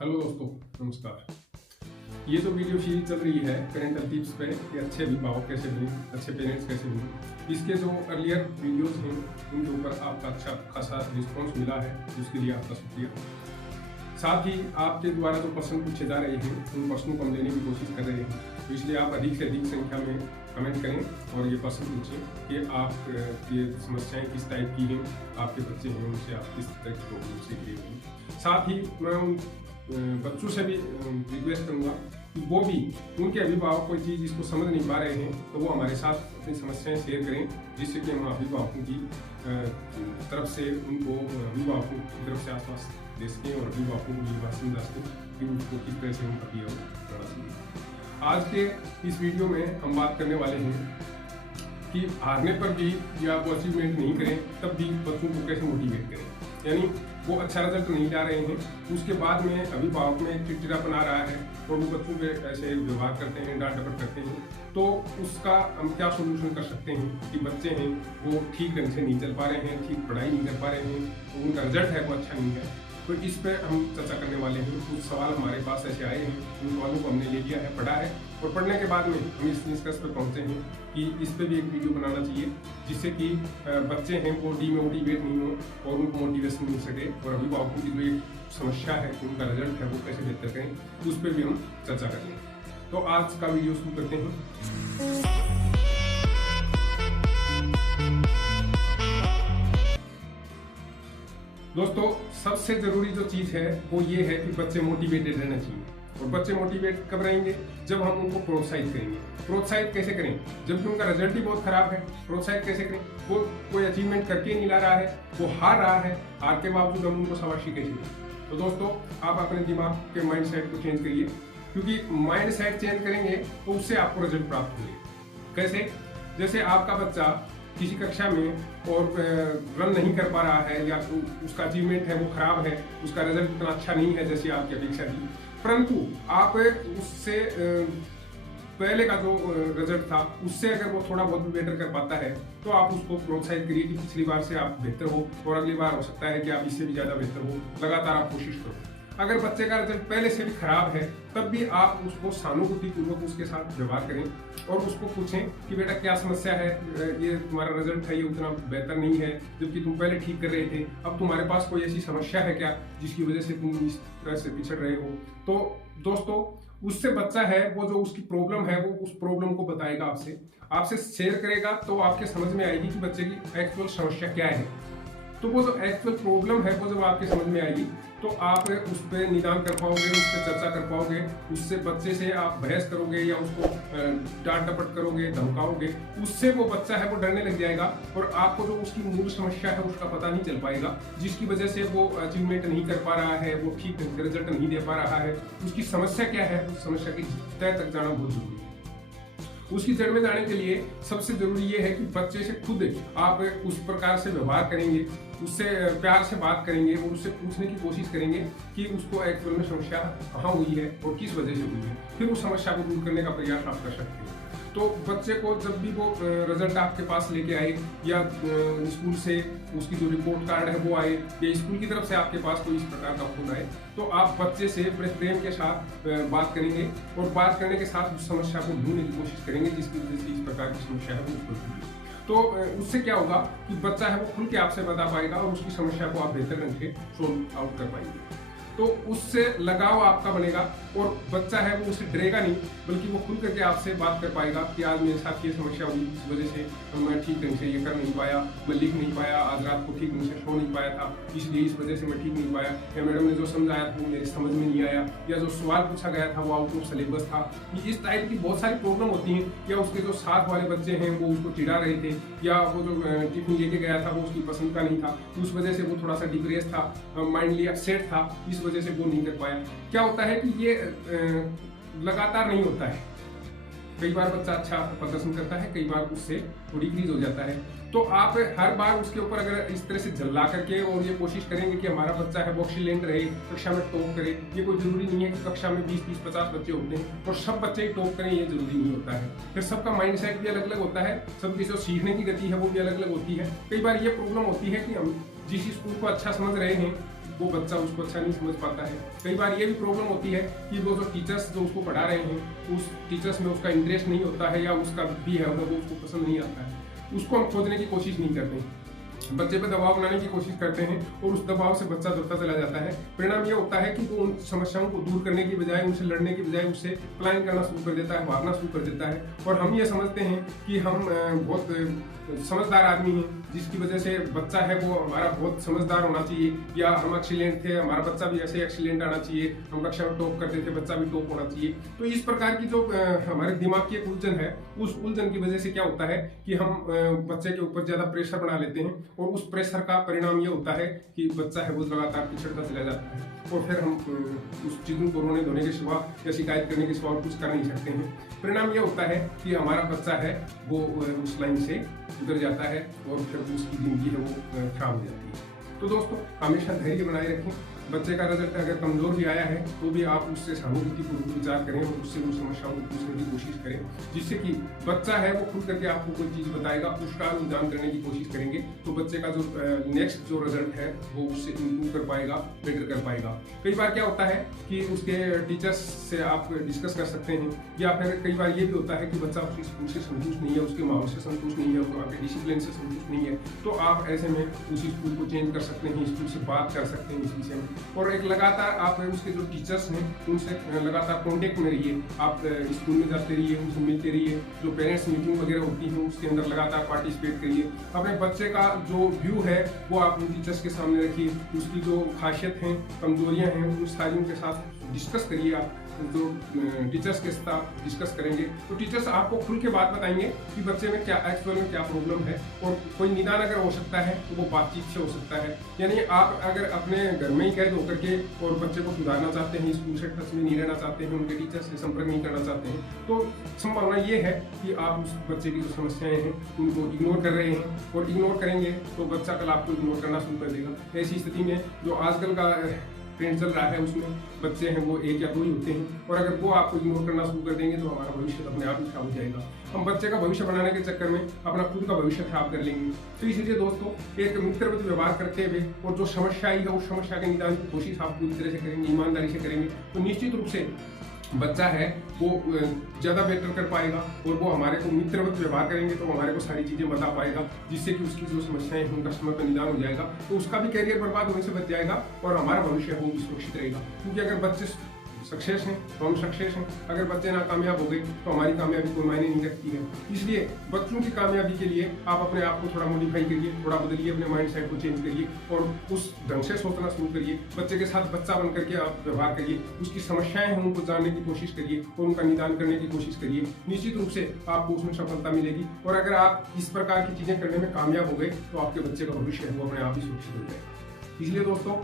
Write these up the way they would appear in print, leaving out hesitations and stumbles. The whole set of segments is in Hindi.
हेलो दोस्तों, नमस्कार। ये जो वीडियो सीरीज चल रही है पेरेंटल टिप्स पे कि अच्छे अभिभावक कैसे बने, अच्छे पेरेंट्स कैसे बने, इसके जो अर्लियर वीडियोस हैं उनके ऊपर आपका अच्छा खासा रिस्पॉन्स मिला है, उसके लिए आपका शुक्रिया। साथ ही आपके द्वारा जो प्रश्न पूछे जा रहे हैं उन प्रश्नों को हम लेने की कोशिश कर रहे हैं, तो इसलिए आप अधिक से अधिक संख्या में कमेंट करें और ये प्रश्न पूछें कि आप ये समस्याएं किस टाइप की हैं, आपके बच्चे हैं उनसे आप किस तरह की प्रॉब्लम से घिरे हुए हैं। साथ ही मैं उन बच्चों से भी रिक्वेस्ट करूंगा कि वो भी उनके अभिभावक कोई चीज़ इसको समझ नहीं पा रहे हैं तो वो हमारे साथ अपनी समस्याएं शेयर करें, जिससे कि हम अभिभावकों की तरफ से उनको अभिभावकों की तरफ से आसपास दे सकें और अभिभावकों को ये बात समझा सकें कि उनको किस तरह से हम अभिभावक करना चाहिए। आज के इस वीडियो में हम बात करने वाले हैं कि हारने पर भी या वो अचीवमेंट नहीं करें तब भी बच्चों को कैसे मोटिवेट करें, यानी वो अच्छा रिजल्ट नहीं ला रहे हैं, उसके बाद में अभिभावक में चिड़चिड़ापन आ रहा है और वो बच्चों पे ऐसे व्यवहार करते हैं, डांट डपट करते हैं, तो उसका हम क्या सोल्यूशन कर सकते हैं कि बच्चे हैं वो ठीक ढंग से नहीं चल पा रहे हैं, ठीक पढ़ाई नहीं कर पा रहे हैं, तो उनका रिजल्ट है वो अच्छा नहीं है। तो इस पे हम चर्चा करने वाले हैं। कुछ सवाल हमारे पास ऐसे आए हैं, उन सवालों को हमने ले लिया है, पढ़ा है और पढ़ने के बाद में हम इस निष्कर्ष पर पहुंचे हैं कि इस पे भी एक वीडियो बनाना चाहिए, जिससे कि बच्चे हैं वो डीमोटिवेट नहीं हो और उनको मोटिवेशन मिल सके और अभिभावकों की जो एक समस्या है उनका रिजल्ट है वो कैसे बेहतर करें, उस पर भी हम चर्चा करेंगे। तो आज का वीडियो शुरू करते हैं। दोस्तों, सबसे जरूरी जो चीज है वो ये है कि बच्चे मोटिवेटेड रहना चाहिए। और बच्चे मोटिवेट कब रहेंगे? जब हम उनको प्रोत्साहित करेंगे। प्रोत्साहित कैसे करें? जबकि उनका रिजल्ट ही बहुत खराब है, प्रोत्साहित कैसे करें? वो कोई अचीवमेंट करके नहीं ला रहा है, वो हार रहा है, हार के बावजूद हम उनको शाबाशी कैसे दें? तो दोस्तों, आप अपने दिमाग के माइंड सेट को चेंज करिए, क्योंकि माइंड सेट चेंज करेंगे तो उससे आपको रिजल्ट प्राप्त होंगे। कैसे? जैसे आपका बच्चा किसी कक्षा में और रन नहीं कर पा रहा है या उसका अचीवमेंट है वो खराब है, उसका रिजल्ट इतना अच्छा नहीं है जैसी आपकी अपेक्षा थी, परंतु आप उससे पहले का जो रिजल्ट था उससे अगर वो थोड़ा बहुत भी बेटर कर पाता है तो आप उसको प्रोत्साहित करिए कि पिछली बार से आप बेहतर हो और अगली बार हो सकता है कि आप इससे भी ज्यादा बेहतर हो। लगातार आप कोशिश करो। अगर बच्चे का रिजल्ट पहले से भी खराब है तब भी आप उसको सहानुभूतिपूर्वक उसके साथ व्यवहार करें और उसको पूछें कि बेटा क्या समस्या है, ये तुम्हारा रिजल्ट है ये उतना बेहतर नहीं है जबकि तुम पहले ठीक कर रहे थे, अब तुम्हारे पास कोई ऐसी समस्या है क्या जिसकी वजह से तुम इस तरह से पिछड़ रहे हो। तो दोस्तों, उससे बच्चा है वो जो उसकी प्रॉब्लम है वो उस प्रॉब्लम को बताएगा, आपसे शेयर करेगा, तो आपके समझ में आएगी कि बच्चे की एक्चुअल समस्या क्या है। तो वो जो एक्चुअल प्रॉब्लम है वो जब आपके समझ में आएगी तो आप उस पर निदान कर पाओगे, उस पर चर्चा कर पाओगे, उससे बच्चे से आप बहस करोगे या उसको डांट डपट करोगे, धमकाओगे, उससे वो बच्चा है वो डरने लग जाएगा और आपको जो उसकी मूल समस्या है उसका पता नहीं चल पाएगा, जिसकी वजह से वो अचीवमेंट नहीं कर पा रहा है, वो ठीक रिजल्ट नहीं दे पा रहा है। उसकी समस्या क्या है, उस समस्या की तय तक जाना बहुत जरूरी है। उसकी जड़ में जाने के लिए सबसे जरूरी ये है कि बच्चे से खुद आप उस प्रकार से व्यवहार करेंगे, उससे प्यार से बात करेंगे और उससे पूछने की कोशिश करेंगे कि उसको एक्चुअल में समस्या कहाँ हुई है और किस वजह से हुई है, फिर उस समस्या को दूर करने का प्रयास आप कर सकते हैं। तो बच्चे को जब भी वो रिजल्ट आपके पास लेके आए या स्कूल से उसकी जो रिपोर्ट कार्ड है वो आए या स्कूल की तरफ से आपके पास कोई इस प्रकार का फोन आए, तो आप बच्चे से बड़े प्रेम के साथ बात करेंगे और बात करने के साथ उस समस्या को ढूंढने की कोशिश करेंगे जिसकी वजह से इस प्रकार की समस्या है वो उत्पन्न हुई। तो उससे क्या होगा कि बच्चा है वो खुल के आपसे बता पाएगा और उसकी समस्या को आप बेहतर ढंग से सोल्व आउट कर पाएंगे। तो उससे लगाव आपका बनेगा और बच्चा है वो उससे डरेगा नहीं, बल्कि वो खुल करके आपसे बात कर पाएगा कि आज मेरे साथ ये समस्या हुई, इस वजह से मैं ठीक ढंग से ये कर नहीं पाया, मैं लिख नहीं पाया, आज रात को ठीक ढंग से सो नहीं पाया था, इसलिए इस वजह से मैं ठीक नहीं पाया, या मैडम ने जो समझाया था वो मेरे समझ में नहीं आया, या जो सवाल पूछा गया था वो आउट ऑफ सिलेबस था। इस टाइप की बहुत सारी प्रॉब्लम होती हैं। या उसके जो साथ वाले बच्चे हैं वो उसको चिढ़ा रहे थे, या वो जो टिफिन लेके गया था वो उसकी पसंद का नहीं था, उस वजह से वो थोड़ा सा डिप्रेस था, माइंडली अपसेट था, इस वजह से वो नहीं कर पाया। क्या होता है कि ये लगातार नहीं होता है, कई बार बच्चा अच्छा प्रदर्शन करता है, कई बार उससे वो डिक्रीज हो जाता है। तो आप हर बार उसके ऊपर अगर इस तरह से झल्ला करके और ये कोशिश करेंगे कि हमारा बच्चा है वो एक्सीलेंट रहे, कक्षा में टॉप करे, ये कोई जरूरी नहीं है कि कक्षा में 20, 30, 50 बच्चे होते हैं और सब बच्चे ही टॉप करें, ये जरूरी नहीं होता है। फिर सबका माइंड सेट भी अलग अलग होता है, सबकी जो सीखने की गति है वो भी अलग अलग होती है। कई बार ये प्रॉब्लम होती है कि हम जिस स्कूल को अच्छा समझ रहे हैं वो बच्चा उसको अच्छा नहीं समझ पाता है। कई बार ये भी प्रॉब्लम होती है कि वो जो टीचर्स जो उसको पढ़ा रहे हैं उस टीचर्स में उसका इंटरेस्ट नहीं होता है, या उसका भी है वो उसको पसंद नहीं आता है, उसको हम खोजने की कोशिश नहीं करते, बच्चे पे दबाव बनाने की कोशिश करते हैं और उस दबाव से बच्चा दबता चला जाता है। परिणाम ये होता है कि वो उन समस्याओं को दूर करने की बजाय, उनसे लड़ने की बजाय उससे पलायन करना शुरू कर देता है, भागना शुरू कर देता है। और हम ये समझते हैं कि हम बहुत समझदार आदमी हैं, जिसकी वजह से बच्चा है वो हमारा बहुत समझदार होना चाहिए, या हम एक्सीलेंट थे, हमारा बच्चा भी ऐसे एक्सीलेंट आना चाहिए, हम कक्षा में टॉप करते थे, बच्चा भी टॉप होना चाहिए। तो इस प्रकार की जो हमारे दिमाग की एक उलझन है, उस उलझन की वजह से क्या होता है कि हम बच्चे के ऊपर ज्यादा प्रेशर बना लेते हैं, और उस प्रेशर का परिणाम ये होता है कि बच्चा है वो लगातार पिछड़ता चला जाता है, और फिर हम उस चीज़ों को रोने धोने के सिवा या शिकायत करने के सिवा कुछ कर नहीं सकते हैं। परिणाम ये होता है कि हमारा बच्चा है वो उस लाइन से उतर जाता है, और फिर उसकी जिंदगी है वो खराब हो जाती है। तो दोस्तों, हमेशा धैर्य बनाए रखें। बच्चे का रिजल्ट अगर कमजोर भी आया है तो भी आप उससे सहानुभूतिपूर्वक विचार करें और उससे उन समस्याओं को पूछने की कोशिश करें, जिससे कि बच्चा है वो खुद करके आपको कोई चीज़ बताएगा, उसका अनुदान करने की कोशिश करेंगे, तो बच्चे का जो नेक्स्ट जो रिजल्ट है वो उससे इम्प्रूव कर पाएगा, बेटर कर पाएगा। कई बार क्या होता है कि उसके टीचर्स से आप डिस्कस कर सकते हैं, या फिर कई बार ये भी होता है कि बच्चा उसके स्कूल से संतुष्ट नहीं है, उसके माहौल से संतुष्ट नहीं है, वहाँ के डिसिप्लिन से संतुष्ट नहीं है, तो आप ऐसे में उसी स्कूल को चेंज कर सकते हैं, स्कूल से बात कर सकते हैं इस विषय में। और एक लगातार आप उसके जो टीचर्स हैं उनसे लगातार कांटेक्ट में रहिए, आप स्कूल में जाते रहिए, उनसे मिलते रहिए, जो पेरेंट्स मीटिंग वगैरह होती है उसके अंदर लगातार पार्टिसिपेट करिए। अपने बच्चे का जो व्यू है वो आप टीचर्स के सामने रखिए, उसकी जो खासियत हैं, कमजोरियां हैं, उन सारियों के साथ डिस्कस करिए। आप जो टीचर्स के साथ डिस्कस करेंगे तो टीचर्स आपको खुल के बात बताएंगे कि बच्चे में क्या एक्चुअल में क्या प्रॉब्लम है, और कोई निदान अगर हो सकता है तो वो बातचीत से हो सकता है। यानी आप अगर अपने घर में ही कैद होकर के और बच्चे को सुधारना चाहते हैं, स्कूल से टच में नहीं रहना चाहते हैं, उनके टीचर से संपर्क नहीं करना चाहते हैं, तो संभावना ये है कि आप उस बच्चे की जो समस्याएं हैं उनको इग्नोर कर रहे हैं, और इग्नोर करेंगे तो बच्चा कल आपको इग्नोर करना शुरू कर देगा। ऐसी स्थिति में जो आजकल का ट्रेंड चल रहा है उसमें बच्चे हैं वो 1 या 2 ही होते हैं, और अगर वो आपको इग्नोर करना शुरू कर देंगे तो हमारा भविष्य अपने आप ही खराब हो जाएगा। हम बच्चे का भविष्य बनाने के चक्कर में अपना खुद का भविष्य खराब कर लेंगे। तो इसलिए दोस्तों, एक मित्रवत व्यवहार करते हुए और जो समस्या आई है उस समस्या के निदान की कोशिश आप पूरी तरह से करेंगे, ईमानदारी से करेंगे, तो निश्चित रूप से बच्चा है वो ज़्यादा बेटर कर पाएगा, और वो हमारे को मित्रवत व्यवहार करेंगे तो हमारे को सारी चीज़ें बता पाएगा, जिससे कि उसकी जो समस्याएं हैं उनका समय पर निदान हो जाएगा, तो उसका भी करियर बर्बाद होने से बच जाएगा, और हमारा भविष्य है वो भी सुरक्षित रहेगा। क्योंकि अगर बच्चे सक्सेस हैं तो हम सक्सेस हैं, अगर बच्चे ना कामयाब हो गए तो हमारी कामयाबी कोई मायने नहीं रखती है। इसलिए बच्चों की कामयाबी के लिए आप अपने आप को थोड़ा मॉडिफाई करिए, थोड़ा बदलिए, अपने माइंड सेट को चेंज करिए, और उस ढंग से सोचना शुरू करिए। बच्चे के साथ बच्चा बन करके आप व्यवहार करिए, उसकी समस्याएं हैं उनको जानने की कोशिश करिए और उनका निदान करने की कोशिश करिए। निश्चित रूप से आपको उसमें सफलता मिलेगी, और अगर आप इस प्रकार की चीजें करने में कामयाब हो गए तो आपके बच्चे का भविष्य है वो अपने आप ही सुरक्षित हो जाएगा। इसलिए दोस्तों,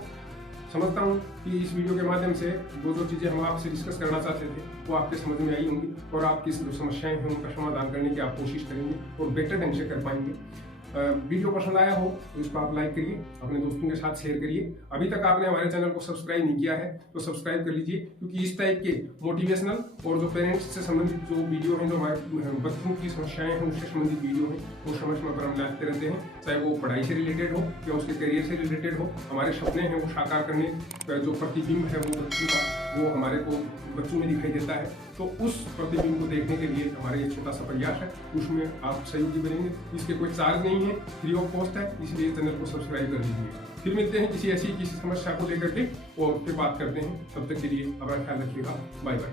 समझता हूँ कि इस वीडियो के माध्यम से वो जो चीज़ें हम आपसे डिस्कस करना चाहते थे वो आपके समझ में आई होंगी, और आपकी जो समस्याएं हैं उनका समाधान करने की आप कोशिश करेंगे और बेटर ढंग से कर पाएंगे। वीडियो पसंद आया हो तो इसको आप लाइक करिए, अपने दोस्तों के साथ शेयर करिए। अभी तक आपने हमारे चैनल को सब्सक्राइब नहीं किया है तो सब्सक्राइब कर लीजिए, क्योंकि इस टाइप के मोटिवेशनल और जो पेरेंट्स से संबंधित जो वीडियो हैं, जो हमारे बच्चों की समस्याएं हैं उससे संबंधित वीडियो हैं, वो समय समय पर हम लाते रहते हैं, चाहे वो पढ़ाई से रिलेटेड हो या उसके करियर से रिलेटेड हो। हमारे सपने हैं वो साकार करने का जो प्रतिबिंब है वो बच्चों का, वो हमारे को बच्चों में दिखाई देता है। तो उस प्रतिबिंब को देखने के लिए हमारा ये छोटा सा प्रयास है, उसमें आप सहयोगी बनेंगे। इसके कोई चार्ज नहीं है, फ्री ऑफ कॉस्ट है, इसलिए चैनल को सब्सक्राइब कर लीजिए। फिर मिलते हैं किसी समस्या को लेकर के और फिर बात करते हैं। तब तक के लिए अपना ख्याल रखिएगा। Bye bye.